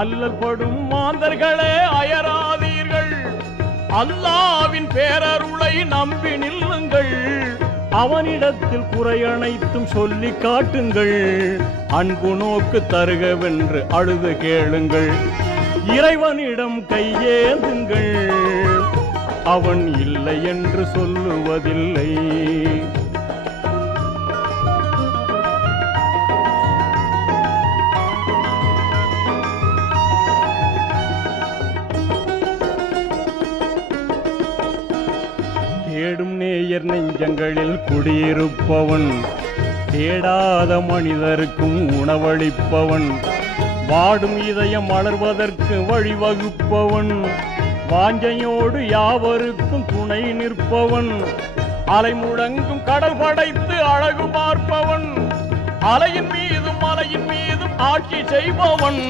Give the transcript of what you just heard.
அல்லல் படும் மாந்தர்களே அயராதீர்கள், அல்லாவின் பேரருளை நம்பி நில்லுங்கள். அவனிடத்தில் குறையனைத்தும் சொல்லி காட்டுங்கள். அன்பு நோக்கு தருகவென்று அழுது கேளுங்கள். இறைவனிடம் கையேந்துங்கள், அவன் இல்லை என்று சொல்லுவதில்லை. தேடும் நேயர் நெஞ்சங்களில் குடியிருப்பவன், தேடாத மனிதருக்கும் உணவளிப்பவன், வாடும் இதயம் மலர்வதற்கு வழிவகுப்பவன், வாஞ்சையோடு யாவருக்கும் துணை நிற்பவன், அலை முழங்கும் கடல் படைத்து அழகு பார்ப்பவன், அலையின் மீதும் மலையின் மீதும் ஆட்சி செய்பவன்.